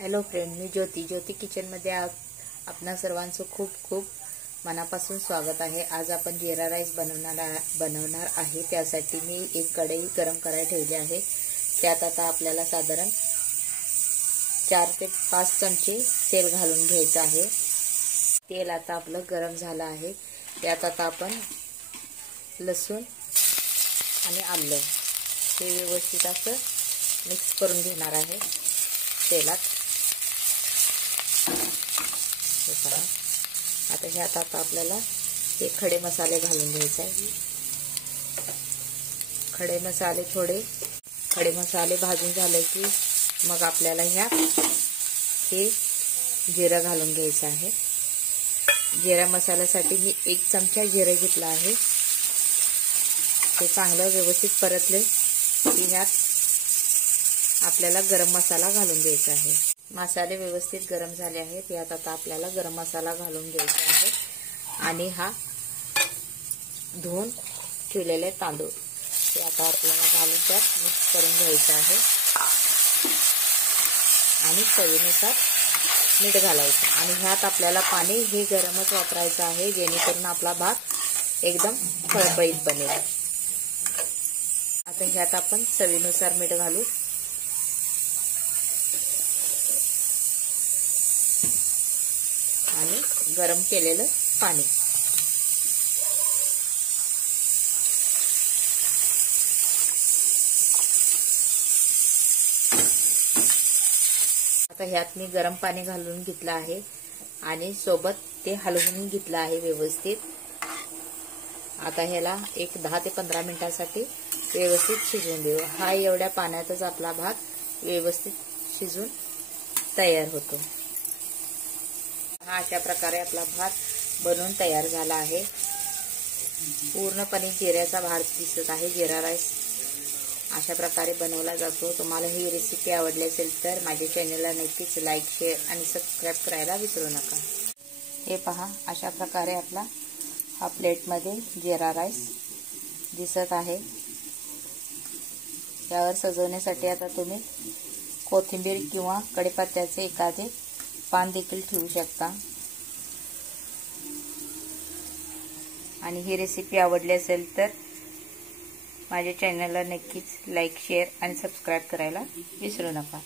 Hello friend, मी ज्योती किचनमध्ये आपणा सर्वांचं खूप खूप मनापासून स्वागत आहे। आज आपण जीरा राईस बनवणार आहे। त्यासाठी मी एक कढई गरम करायला ठेवली आहे। त्यात आता आपल्याला साधारण 4 ते 5 चमचे तेल घालून घ्यायचं आहे। तेल आता आपलं गरम झालं आहे। त्यात आता आपण लसूण आणि आलं हे व्यवस्थित असं मिक्स करून घेणार आहे तेलात। आता ह्यात आता आपल्याला हे खडे मसाले घालून घ्यायचे आहे। खडे मसाले भाजून झाले की मग आपल्याला ह्यात हे जिरा घालून घ्यायचं आहे। जिरा मसाल्यासाठी मी 1 चमचा जिरे घेतला आहे। ते चांगलं व्यवस्थित परतले की ह्यात आपल्याला गरम मसाला घालून द्यायचा आहे। मसाले व्यवस्थित गरम झाले आहेत। यात आता आपल्याला गरम मसाला घालून घ्यायचा आहे आणि हा धुवून ठेवलेले तांदूळ ते आता आपल्याला घालून त्यात मिक्स करून घ्यायचं आहे आणि चवीनुसार मीठ घालायचं आणि ह्यात आपल्याला पाणी हे गरमच वापरायचं आहे, जेणेकरून आपला भात एकदम फळफळीत बनेल। आता ह्यात आपण चवीनुसार मीठ घालू आणि गरम केलेलं पाणी। आता ह्यात मी गरम पाणी घालून घेतलं आहे आणि सोबत ते हलवून घेतलं आहे व्यवस्थित। आता ह्याला एक 10 ते 15 मिनिटांसाठी व्यवस्थित शिजवून देऊ। हा एवढ्या पाण्यातच आपला भात व्यवस्थित शिजून तयार होतो। हा अशा प्रकारे आपला भात बनवून तयार झाला आहे। पूर्णपणे जिऱ्याचा भात दिसत आहे। जीरा राईस अशा प्रकारे बनवला जातो। तुम्हाला ही रेसिपी आवडली असेल तर माझ्या चॅनलला नक्कीच लाईक, शेअर आणि सबस्क्राईब करायला विसरू नका। हे पहा, अशा प्रकारे आपला हा प्लेटमध्ये जीरा राईस दिसत आहे। यावर सजवण्यासाठी आता तुम्ही कोथिंबीर किंवा कढीपत्त्याचे एखादे पान देखील ठेवू शकता। आणि ही रेसिपी आवडली असेल तर माझ्या चॅनलला नक्कीच लाईक, शेअर आणि सबस्क्राईब करायला विसरू नका।